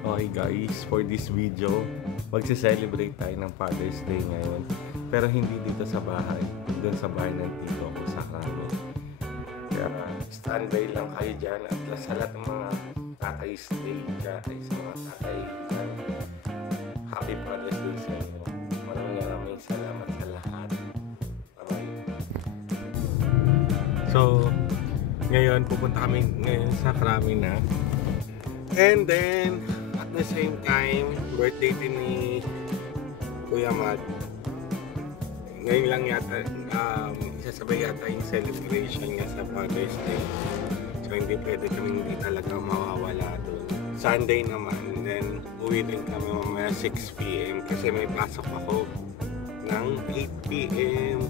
Okay guys, for this video, magse-celebrate tayo ng Father's Day ngayon. Pero hindi dito sa bahay, doon sa bahay ng tito ko sa Krami. Kaya standby lang kayo dyan at sa lahat ng mga tatay's day dyan, sa mga tatay dyan. Happy Father's Day sa inyo. Maraming salamat sa lahat. Bye-bye. So, ngayon pupunta kami ngayon sa Krami na. And then, at the same time, birthday din ni Kuya Matt. Ngayon lang yata, isasabay yata yung celebration niya sa Father's Day. So, hindi pwede kami hindi talaga mawawala doon. Sunday naman, then uwi din kami mamaya 6 PM kasi may pasok ako ng 8 PM.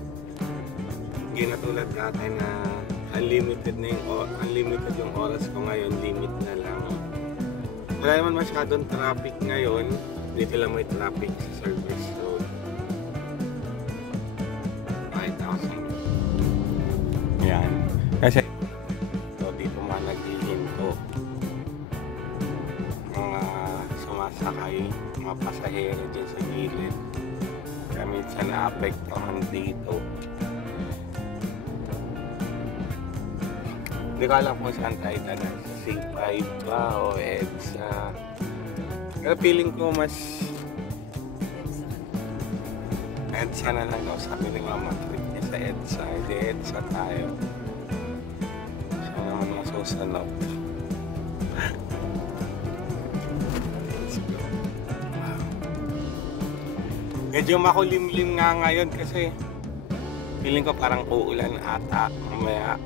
Hindi na tulad dati na unlimited yung oras ko ngayon, limit na lang. Wala naman masyadong traffic ngayon. Dito lang may traffic sa service road. 5,000. Yan. Kasi so, dito mga naghihinto. Mga sumasakay, mga pasahero dyan sa gilid. Kaya minsan na-apektuhan dito. Hindi ko alam kung saan tayo na sa C5 ba o EDSA. Pero feeling ko mas EDSA na lang daw. Sabi ni Mama, trip niya sa EDSA. Hindi EDSA tayo. Siya naman masusunod. Let's go. Wow. Medyo makulimlim nga ngayon kasi feeling ko parang uulan ata mamaya.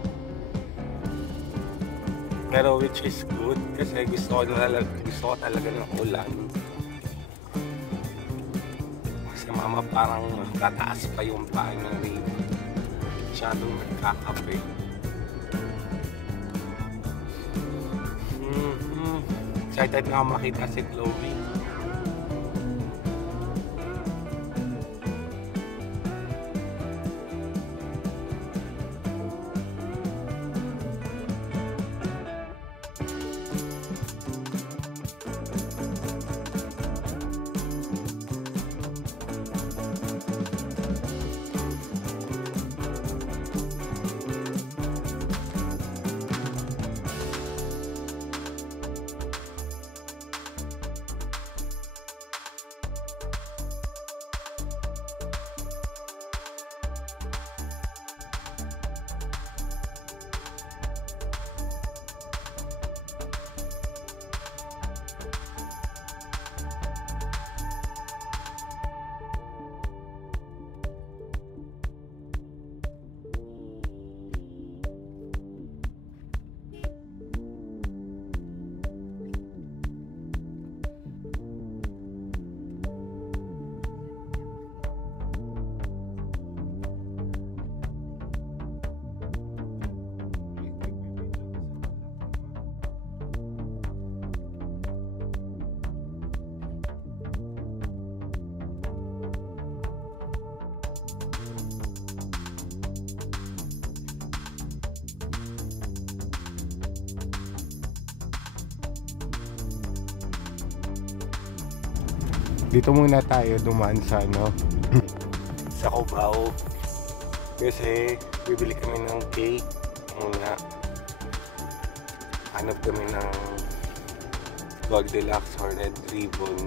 Pero which is good kasi gusto ko talaga ng ulan. Kasi Mama parang tataas pa yung paa niya rito. Masyadong nagkakape. Excited na ako makita si Chloe. Dito muna tayo dumaan sa sa Cubao kasi bibili kami ng cake muna. Hanap kami ng Goldilocks or Red Ribbon.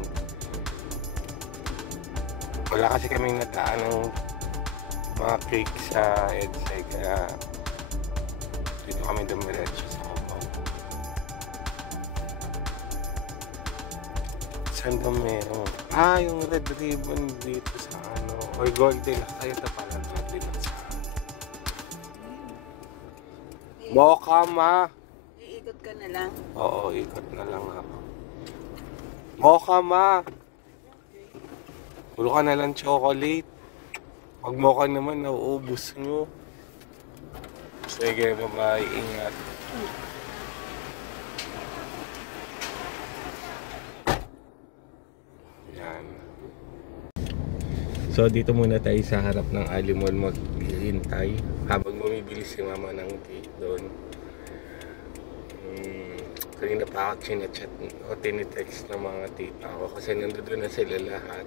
Wala kasi kami nataan ng mga cake sa EDSA kaya dito kami dumiretso sa Cubao. Saan ba meron? Yung Red Ribbon dito sa or Goldilocks. Ay, ito pala Goldilocks. Mocha, Ma. Iikot ka na lang. Oo, ikot na lang ako. Mocha, Ma. Puro ka na lang chocolate. Pag mocha naman, nauubos nyo. Sige, bye-bye. Ingat. So dito muna tayo sa harap ng Ali Mall maghihintay habang bumibili si Mama ng cake doon. Kanina pa ako chinachat o tinitext ng mga tita ko kasi nandun na sila lahat.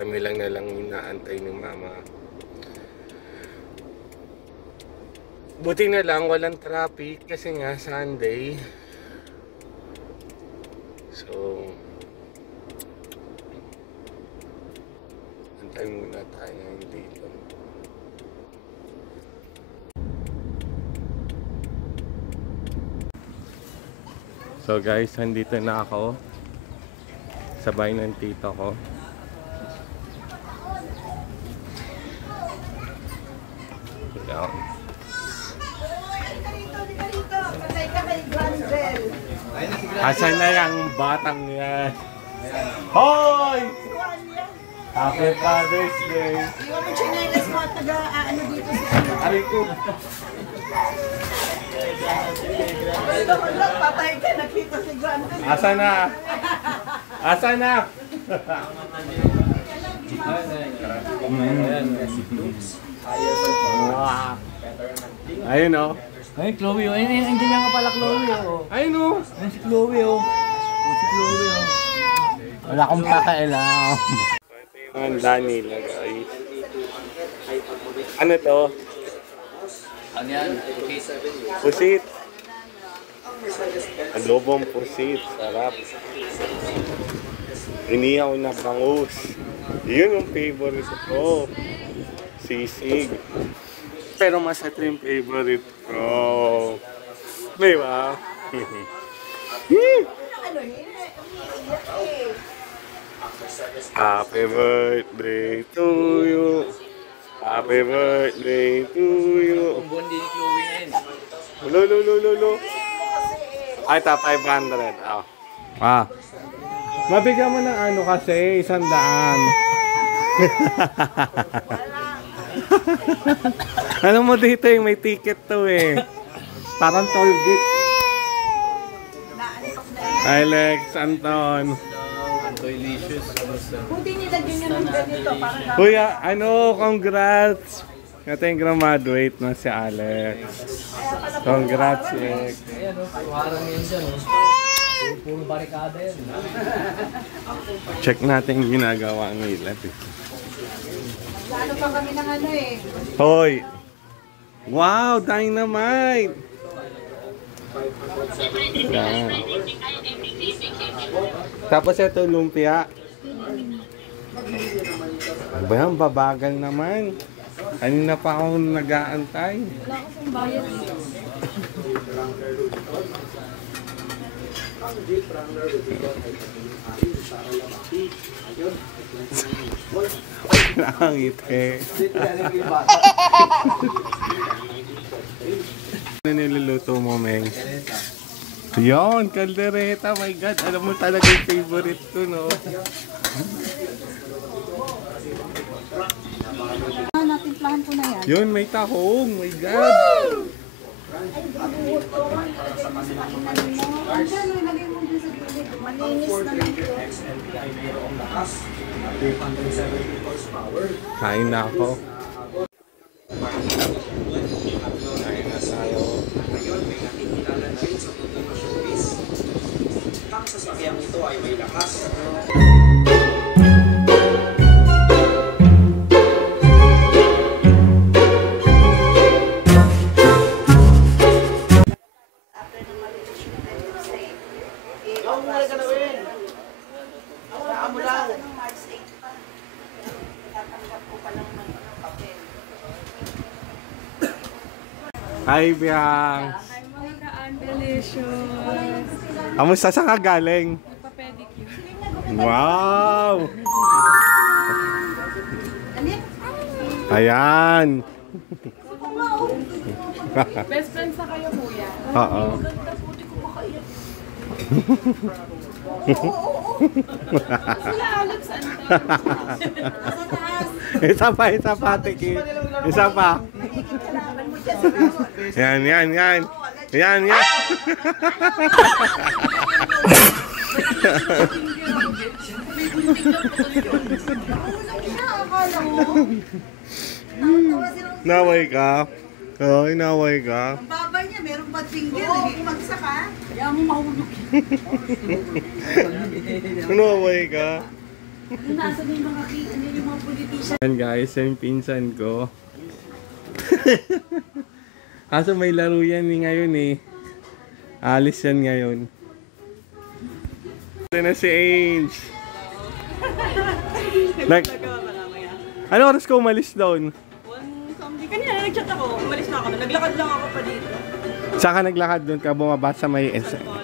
Kami lang na lang inaantay ni mama. Buti na lang walang traffic kasi nga Sunday. So, antay muna tayo ngayon dito. So guys, nandito na ako sa bahay ng tito ko. Ayan. Asan na yung batang yan? Hoy! Happy Father's Day! Iwan mo chinelas mo at taga-ano dito sa Aray ko! Patay ka, nakita si Grandel. Asa na? Asa na? Ayun o. Ay, Chloe, oh. Ayun, hindi niya nga pala Chloe, oh. Ayun o. Ayun si Chloe, oh. Si Chloe, oh. Wala akong pakailam. Ang dani lang guys. Ano to? Ano yan? Pusit. Adobong pusit. Sarap. Inihaw na bangus. Yun ang favorite ko. Sisig. Pero mas ito yung favorite ko. Di ba? Happy birthday to you. Happy birthday to you. Ang bondi ni Chloe ngayon. Lolo. Ay, ta 500. Oh. Mabigyan mo ng ano kasi, 100. Alam mo dito yung may ticket to eh. Parang toll gate. Alex, Anton. Delicious. Buti nilagyan niya ng ganito para Kuya, ano, congrats. Ito yung graduate na si Alex. Congrats, Ek. Ayan, oh. Parang yun dyan, oh. Puro barikada yan. Check natin yung ginagawa nila. ano pa kami ng ano eh. Hoy! Wow, dynamite! Yan. Tapos ito lumpia. Ano ba yan? Babagal naman. Kanina pa ako nag-aantay. Wala ko pong bayad eh. Nakangiti. Ano niluluto mo, Meng? Yun, kaldereta. My God, alam mo talaga yung favorite ko, no? Natimplahan ko na yan. Yun, may tahong. My God! Malinis na lang ito. Kain na ako. Kain na tayo. Ang sasakyang ito ay may lakas. Hi, Biang! Hi, Monica Ann, delicious. Kamusta sa kagaling? Nagpa-pedicure. Wow! Ayan! Best friends na kayo, kuya. Oo. Sila Alex, ano? Isa pa, Tiki. Isa pa. Yan. Yan. Naway ka? Oo, inaway ka. Babay niya, meron ba finger, hindi magsak ha. Kaya mo mahulog. Sumaway ka. Nasa na yung mga politician. Yan guys, yung pinsan ko. Kaso may laro yan ngayon eh. Alis yan ngayon. Ito na si Ange. Ano oras ko umalis doon? 1 kanina nag-chat ako, umalis na ako. Naglakad lang ako pa dito. Saan ka naglakad doon ka bumaba sa may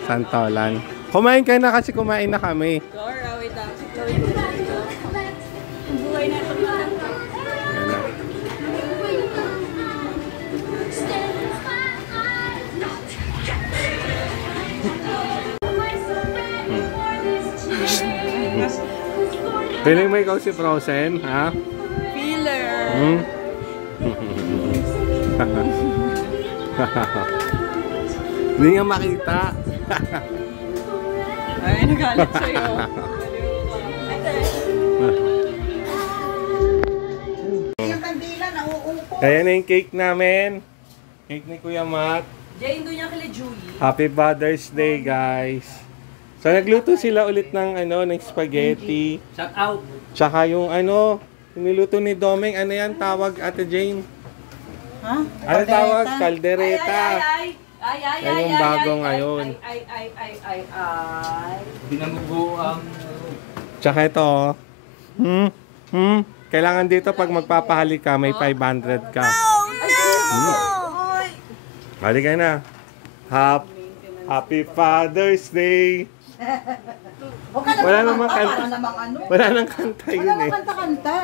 Santolan? Kumain ka na kasi kumain na kami. Laura, wait lang. Si Chloe dito. Ang buhay na ito na. Yan na. Piling mo ikaw si Frozen, ha? Filler. Hmm? Hindi nga makita. Ay, nagalit sa'yo. Yung kandila, nauungko. Kaya na yung cake namin. Cake ni Kuya Matt. Jane, doon niya kila Julie. Happy Father's Day, guys. So nagluto sila ulit ng ng spaghetti. Shout out. Tsaka yung niluto ni Domeng, ano yan tawag, Ate Jane? Ha? Ano tawag? Kaldereta. Ay. Yan yung bago ngayon. Ay. Binamugo ang... Tsaka ito, kailangan dito pag magpapahalik ka, may 500 ka. Halik ka na. Happy Father's Day. Wala namang kanta. Wala nang kanta yun Wala eh. nang kanta-kanta.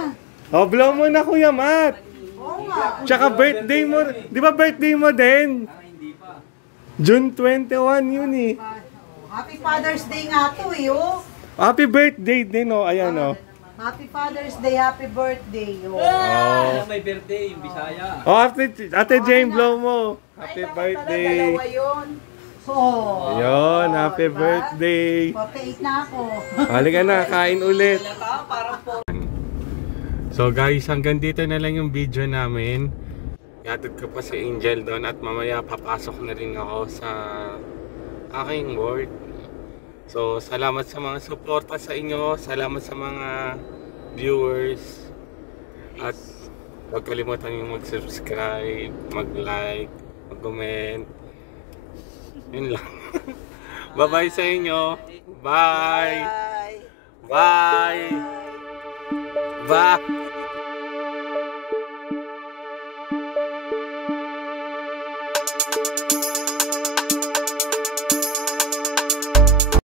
Oh, blow mo na Kuya Matt. Oo nga. Tsaka birthday mo, di ba birthday mo din? June 21 yun eh. Happy Father's Day nga to eh, oh. Happy birthday din oh, ayan oh. Happy Father's Day, happy birthday, oh. Oh, May birthday, yung Bisaya. oh Ate Jane, blow mo. Happy birthday. Dalawa yun. Oh. Ayun, happy birthday. 48 na ako. Halika na, kain ulit. So guys, hanggang dito na lang yung video namin. Yatid ko pa si Angel doon at mamaya papasok na rin ako sa aking work. So salamat sa mga suporta sa inyo, salamat sa mga viewers. At huwag kalimutan yung mag-subscribe, mag-like, mag-comment. Yun lang. Bye-bye sa inyo. Bye! Bye! Bye!